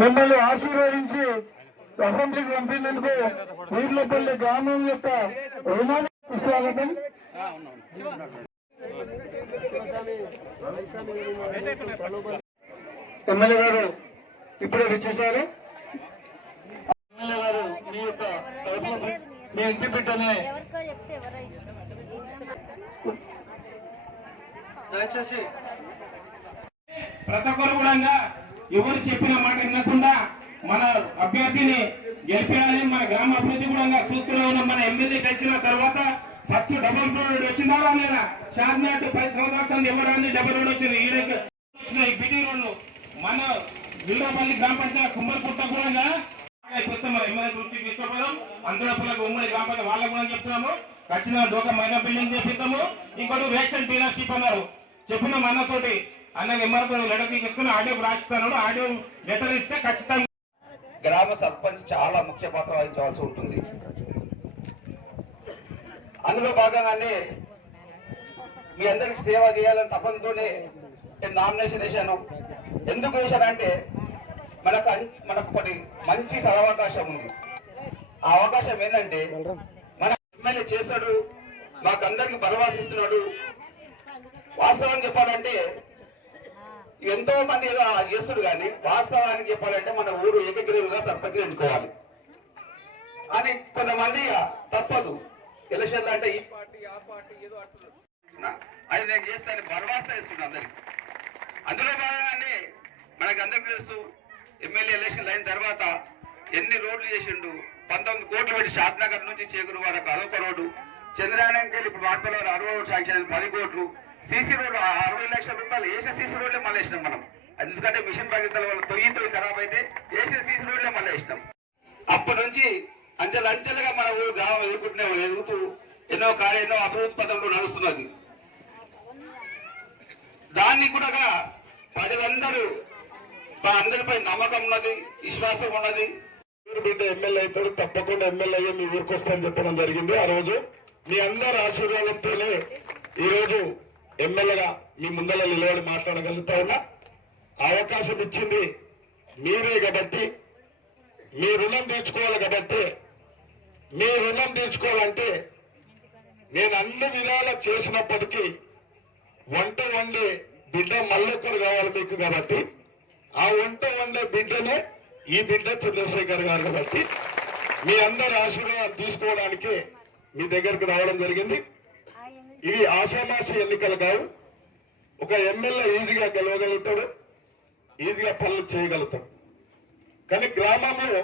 మిమ్మల్ని ఆశీర్వదించి అసెంబ్లీకి పంపినందుకు వీర్లపల్లి గ్రామం యొక్క రుణానికి స్వాగతం. ఎమ్మెల్యే గారు ఇప్పుడే వచ్చేసారు. ఎమ్మెల్యే గారు మీ యొక్క మీ ఇంటి బిడ్డనే దయచేసి ప్రతి ఒక్కరు కూడా ఎవరు చెప్పిన మాట వినకుండా మన అభ్యర్థిని గెలిపేయాలి. మన గ్రామ అభివృద్ధి కూడా చూస్తూనే ఉన్నాం. మన ఎమ్మెల్యే గెలిచిన తర్వాత ఫస్ట్ డబుల్ రోడ్ వచ్చిందా లేదా? షాద్నాట్ 10 సంవత్సరాలు ఎవరైనా డబుల్ రోడ్ వచ్చింది. ఈ బిటి రోడ్లు మన వీరపల్లి గ్రామ పంచాయతీ కుమ్మరిపుట్ట కూడా ఇప్పిస్తాం. మన ఎమ్మెల్యే దృష్టికి తీసుకుపోయాం. అందులోపులకు ఉమ్మడి గ్రామ పంచాయతీ వాళ్ళకు కూడా చెప్తున్నాము. ఖచ్చితంగా డోకా మైనా బిల్డింగ్ చేపిస్తాము. ఇంకోటి రేషన్ డీలర్షిప్ అన్నారు. చెప్పినాం అన్నతోటి అన్న ఎమ్మెల్యేతో లెటర్ తీసుకుని ఆడియో రాస్తాను. ఆడియో లెటర్ ఇస్తే ఖచ్చితంగా గ్రామ సర్పంచ్ చాలా ముఖ్య పాత్ర వహించవలసి ఉంటుంది. అందులో భాగంగానే మీ అందరికి సేవ చేయాలని తపనతోనే నేను నామినేషన్ వేశాను. ఎందుకు వేశానంటే మనకు ఒకటి మంచి సదవకాశం ఉంది. ఆ అవకాశం ఏంటంటే మన ఎమ్మెల్యే చేశాడు, మాకందరికి భరవాసిస్తున్నాడు. వాస్తవం చెప్పాలంటే ఎంతో మంది ఏదో చేస్తున్నారు, కానీ వాస్తవానికి చెప్పాలంటే మన ఊరు ఏకగ్రీవుగా సర్పంచ్ ఎన్నుకోవాలి అని కొంతమంది తప్పదు. ఎలక్షన్లు అంటే ఈ పార్టీ ఆ పార్టీ ఏదో అంటున్నారు. అది నేను చేస్తాను భరవాసా ఇస్తున్నా అందరికి. అందులో భాగంగానే మనకి అందరికి తెలుసు ఎమ్మెల్యే ఎలక్షన్లు అయిన తర్వాత ఎన్ని రోడ్లు చేసిండు. 19 కోట్లు పెట్టి షాద్నగర్ నుంచి చేగురు వరకు అదొక రోడ్డు. చంద్రాయణంకి వెళ్ళి ఇప్పుడు వాటిలో 60 రోడ్డు శాంక్షన్ 10 కోట్లు. సీసీ రోడ్డు 60 లక్షల రూపాయలు వేసే సీసీ రోడ్లే మళ్ళీ వేసినాం మనం. ఎందుకంటే మిషన్ ప్రగతుల వల్ల తొయ్యి ఖరాబ్ అయితే వేసే సీసీ రోడ్లే మళ్ళీ వేసినాం. అప్పటి నుంచి అంచెలంచెలుగా మన ఊరు గ్రామం ఎదుగుతూ ఎన్నో అభివృద్ధి పథంలో నడుస్తున్నది. దాన్ని కూడా ప్రజలందరూ అందరిపై నమ్మకం ఉన్నది, విశ్వాసం ఉన్నది. బిడ్డ ఎమ్మెల్యే అవుతాడు, తప్పకుండా ఎమ్మెల్యే అయ్యి మీ ఊరికి వస్తామని చెప్పడం జరిగింది. ఆ రోజు మీ అందరి ఆశీర్వాదంతోనే ఈ రోజు ఎమ్మెల్యేగా మీ ముందర నిలబడి మాట్లాడగలుగుతా ఉన్నా. అవకాశం ఇచ్చింది మీరే కాబట్టి, మీ రుణం తీర్చుకోవాలి కాబట్టి, మీ రుణం తీర్చుకోవాలంటే నేను అన్ని విధాలా చేసినప్పటికీ వంట వండే బిడ్డ మళ్ళొక్కరు కావాలి మీకు కాబట్టి, ఆ వంట వండే బిడ్డనే ఈ బిడ్డ చంద్రశేఖర్ గారు కాబట్టి మీ అందరి ఆశీర్వాదం తీసుకోవడానికి మీ దగ్గరికి రావడం జరిగింది. ఇవి ఆషామాషి ఎన్నికలు కావు. ఒక ఎమ్మెల్యే ఈజీగా గెలవగలుగుతాడు, ఈజీగా పనులు చేయగలుగుతాడు. కానీ గ్రామంలో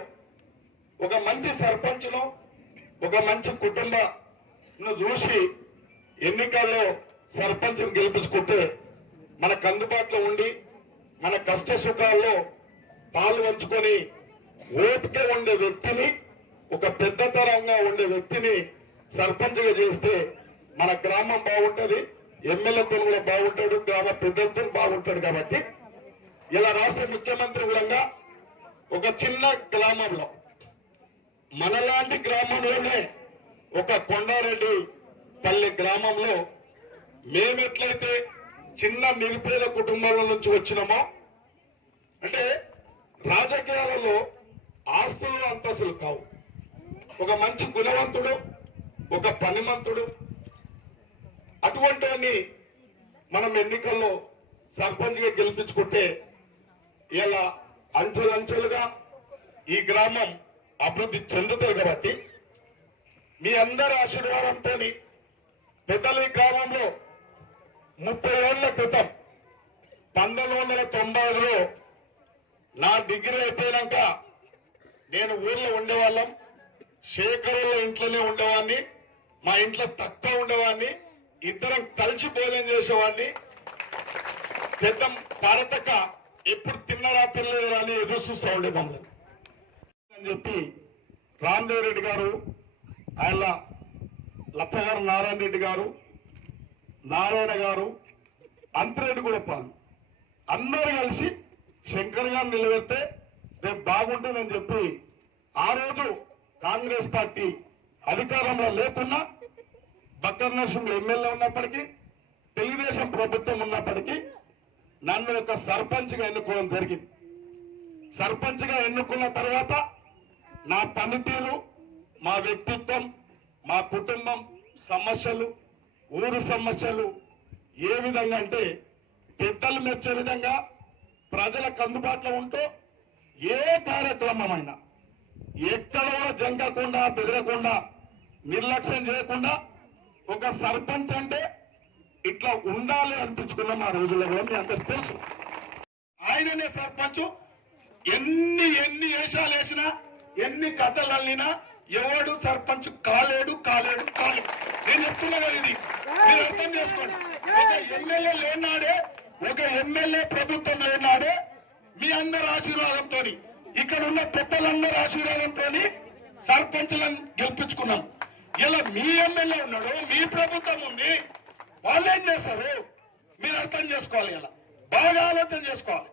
ఒక మంచి సర్పంచ్ను, ఒక మంచి కుటుంబను చూసి ఎన్నికల్లో సర్పంచ్ను గెలిపించుకుంటే మనకు అందుబాటులో ఉండి మన కష్ట సుఖాల్లో పాలు పంచుకొని ఓపిక ఉండే వ్యక్తిని, ఒక పెద్ద తరంగా ఉండే వ్యక్తిని సర్పంచ్గా చేస్తే మన గ్రామం బాగుంటది, ఎమ్మెల్యేతో కూడా బాగుంటాడు, గ్రామ పెద్దలతో బాగుంటాడు. కాబట్టి ఇలా రాష్ట్ర ముఖ్యమంత్రి కూడా ఒక చిన్న గ్రామంలో, మనలాంటి గ్రామంలోనే ఒక కొండారెడ్డి పల్లె గ్రామంలో మేమెట్లయితే చిన్న నిరుపేద కుటుంబాల నుంచి వచ్చినామో, అంటే రాజకీయాలలో ఆస్తులు అంతస్తులు కావు, ఒక మంచి గుణవంతుడు, ఒక పనిమంతుడు, అటువంటి మనం ఎన్నికల్లో సర్పంచ్గా గెలిపించుకుంటే ఇలా అంచెలంచెలుగా ఈ గ్రామం అభివృద్ధి చెందుతుంది. కాబట్టి మీ అందరి ఆశీర్వాదంతో పెద్దలు ఈ గ్రామంలో 30 ఏళ్ల క్రితం 1995లో నా డిగ్రీ అయిపోయినాక నేను ఊర్లో ఉండేవాళ్ళం. శేఖరుల ఇంట్లోనే ఉండేవాడిని, మా ఇంట్లో తక్కువ ఉండేవాడిని, ఇద్దరం కలిసి భోజనం చేసేవాడిని. పెద్ద పారతక ఎప్పుడు తిన్నరా పిల్లలు అని ఎదురు చూస్తూ ఉండే మమ్మల్ని అని చెప్పి రామదేవ్ రెడ్డి గారు, ఆయన లచ్చగారు నారాయణ రెడ్డి గారు, నారాయణ గారు, అంతిరెడ్డి కూడా పాలు అందరూ కలిసి శంకర్ గారు నిలబెడితే రేపు బాగుంటుందని చెప్పి ఆ రోజు కాంగ్రెస్ పార్టీ అధికారంలో లేకున్నా, బక్కర్ నరసింహులు ఎమ్మెల్యే ఉన్నప్పటికీ, తెలుగుదేశం ప్రభుత్వం ఉన్నప్పటికీ నన్ను ఒక సర్పంచ్గా ఎన్నుకోవడం జరిగింది. సర్పంచ్గా ఎన్నుకున్న తర్వాత నా పనితీరు, మా వ్యక్తిత్వం, మా కుటుంబం సమస్యలు, ఊరు సమస్యలు ఏ విధంగా అంటే పెద్దలు మెచ్చే విధంగా ప్రజలకు అందుబాటులో ఉంటూ ఏ కార్యక్రమమైనా ఎక్కడ కూడా జంకకుండా బెదరకుండా నిర్లక్ష్యం చేయకుండా ఒక సర్పంచ్ అంటే ఇట్లా ఉండాలి అనిపించుకున్నాం ఆ రోజుల్లో కూడా. మీ అందరికి తెలుసు ఆయననే సర్పంచ్. ఎన్ని వేషాలు వేసినా ఎన్ని కథలు అల్లినా ఎవడు సర్పంచ్ కాలేడు. నేను చెప్తున్నా కదా, ఇది మీరు అర్థం చేసుకోండి. ఒక ఎమ్మెల్యే లేనాడే, ఒక ఎమ్మెల్యే ప్రభుత్వం లేనాడే మీ అందరి ఆశీర్వాదంతో, ఇక్కడ ఉన్న పెద్దలందరి ఆశీర్వాదంతో సర్పంచులను గెలిపించుకున్నాం. ఇలా మీ ఎమ్మెల్యే ఉన్నాడు, మీ ప్రభుత్వం ఉంది, వాళ్ళు ఏం చేస్తారు మీరు అర్థం చేసుకోవాలి. ఇలా బాగా ఆలోచన చేసుకోవాలి.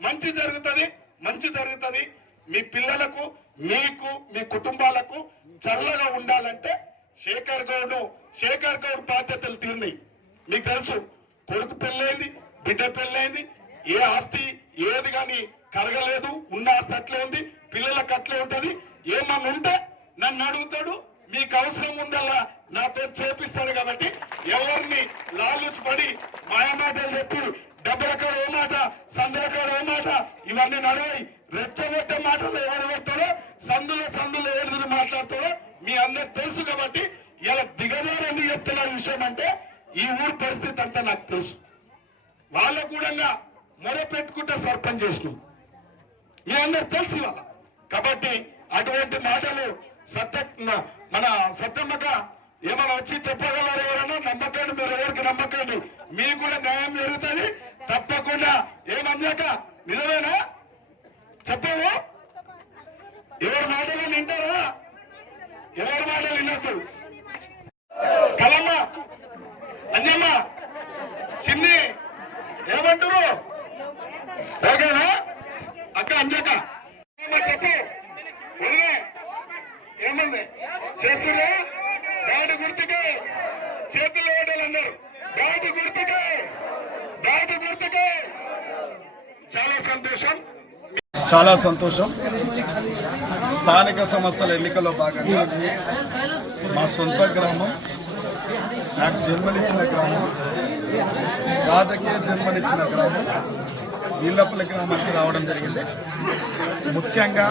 మంచి జరుగుతుంది. మీ పిల్లలకు, మీకు, మీ కుటుంబాలకు చల్లగా ఉండాలంటే శేఖర్ గౌడ్ బాధ్యతలు తీరినాయి. మీకు తెలుసు, కొడుకు పెళ్ళైంది, బిడ్డ పెళ్ళైంది, ఏ ఆస్తి ఏది కానీ కరగలేదు. ఉన్న ఆస్తి అట్లే ఉంది, పిల్లలకు అట్లే ఉంటది. ఏమన్నా ఉంటే నన్ను అడుగుతాడు, మీకు అవసరం ఉందల్లా నాతో చేపిస్తాడు. కాబట్టి ఎవరిని లాలుచి పడి మాయమాటలు చెప్పి డబ్బుల కాడ ఓ మాట, సందుల కాడ ఓ మాట, ఇవన్నీ నడవై రెచ్చగొట్టే మాటలు ఎవరు పెడతాడో, సందులో ఏడుదురు మాట్లాడతాడో మీ అందరికి తెలుసు. కాబట్టి ఇలా దిగజారు ఎందుకు చెప్తున్న విషయం అంటే ఈ ఊరు పరిస్థితి అంతా నాకు తెలుసు. వాళ్ళ కూడా మొదపెట్టుకుంటే సర్పంచ్ చేసినాం, మీ అందరికి తెలుసు ఇవాళ. కాబట్టి అటువంటి మాటలు మన సత్యమ్మక ఏమైనా వచ్చి చెప్పగలరు ఎవరైనా? నమ్మకండి, మీరు ఎవరికి నమ్మకండి, మీకు కూడా న్యాయం జరుగుతుంది తప్పకుండా. ఏమందాక నిజమేనా? చెప్పవు? ఎవరి మాటలు వింటారా? ఎవరి మాటలు విన్నట్టు? కలమ్మ, అంజమ్మ, చిన్ని ఏమంటారు? ఓకేనా అక్క? అంజక్క చెప్పు, వదిలే ఏమంది చేస్తున్నా? బ్యాటు గుర్తుకే చేతులు ఓటలు అన్నారు. బ్యాటు గుర్తుకే. చాలా సంతోషం. స్థానిక సంస్థల ఎన్నికల్లో భాగంగా మా సొంత గ్రామం, నాకు జన్మనిచ్చిన గ్రామం, రాజకీయ జన్మనిచ్చిన గ్రామం వీళ్ళపల్లి గ్రామానికి రావడం జరిగింది. ముఖ్యంగా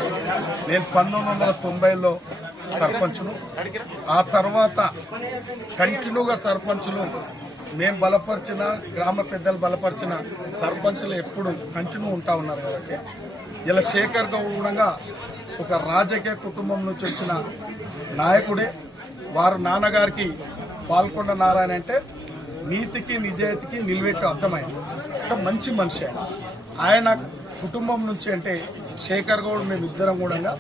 నేను 1990లో సర్పంచును, ఆ తర్వాత కంటిన్యూగా సర్పంచులు మేము బలపరిచిన, గ్రామ పెద్దలు బలపరిచిన సర్పంచులు ఎప్పుడు కంటిన్యూ ఉంటా ఉన్నారు. కాబట్టి ఇలా శేఖర్ గౌడ్ కూడా ఒక రాజకీయ కుటుంబం నుంచి వచ్చిన నాయకుడే. వారు నాన్నగారికి పాల్కొండ నారాయణ అంటే నీతికి నిజాయితీకి నిలబెట్టే అర్థమైంది. ఒక మంచి మనిషి ఆయన కుటుంబం నుంచి. అంటే శేఖర్ గౌడ్ మేమిద్దరం కూడా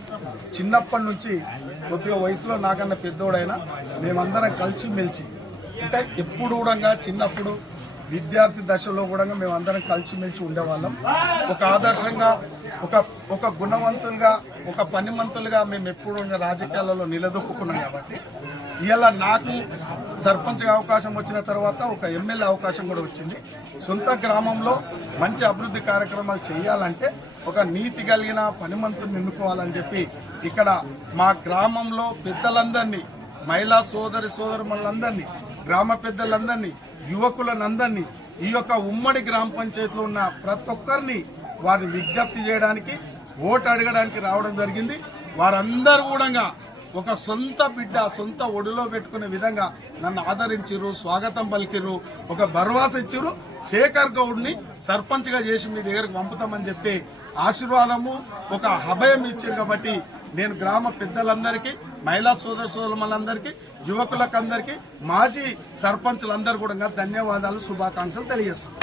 చిన్నప్పటి నుంచి, కొద్దిగా వయసులో నాకన్నా పెద్దోడైనా మేమందరం కలిసిమెలిసి, అంటే ఎప్పుడు కూడా చిన్నప్పుడు విద్యార్థి దశలో కూడా మేమందరం కలిసిమెలిసి ఉండేవాళ్ళం. ఒక ఆదర్శంగా, ఒక గుణవంతులుగా, ఒక పనిమంతులుగా మేము ఎప్పుడు రాజకీయాలలో నిలదొక్కున్నాం. కాబట్టి ఇలా నాకు సర్పంచ్గా అవకాశం వచ్చిన తర్వాత ఒక ఎమ్మెల్యే అవకాశం కూడా వచ్చింది. సొంత గ్రామంలో మంచి అభివృద్ధి కార్యక్రమాలు చేయాలంటే ఒక నీతి కలిగిన పనిమంతుని ఎన్నుకోవాలని చెప్పి ఇక్కడ మా గ్రామంలో పెద్దలందరినీ, మహిళా సోదరులందరినీ, గ్రామ పెద్దలందరినీ, యువకులందరినీ, ఈ యొక్క ఉమ్మడి గ్రామ పంచాయతీలో ఉన్న ప్రతి ఒక్కరిని వారిని విజ్ఞప్తి చేయడానికి, ఓటు అడగడానికి రావడం జరిగింది. వారందరూ కూడా ఒక సొంత బిడ్డ, సొంత ఒడిలో పెట్టుకునే విధంగా నన్ను ఆదరించారు, స్వాగతం పలికిరు, ఒక భరోసా ఇచ్చారు. శేఖర్ గౌడ్ని సర్పంచ్గా చేసి మీ దగ్గరకు పంపుతామని చెప్పి ఆశీర్వాదము, ఒక అభయం ఇచ్చారు. కాబట్టి నేను గ్రామ పెద్దలందరికీ, మహిళా సోదరులందరికీ, యువకులకందరికీ, మాజీ సర్పంచులందరూ కూడా ధన్యవాదాలు, శుభాకాంక్షలు తెలియజేస్తాను.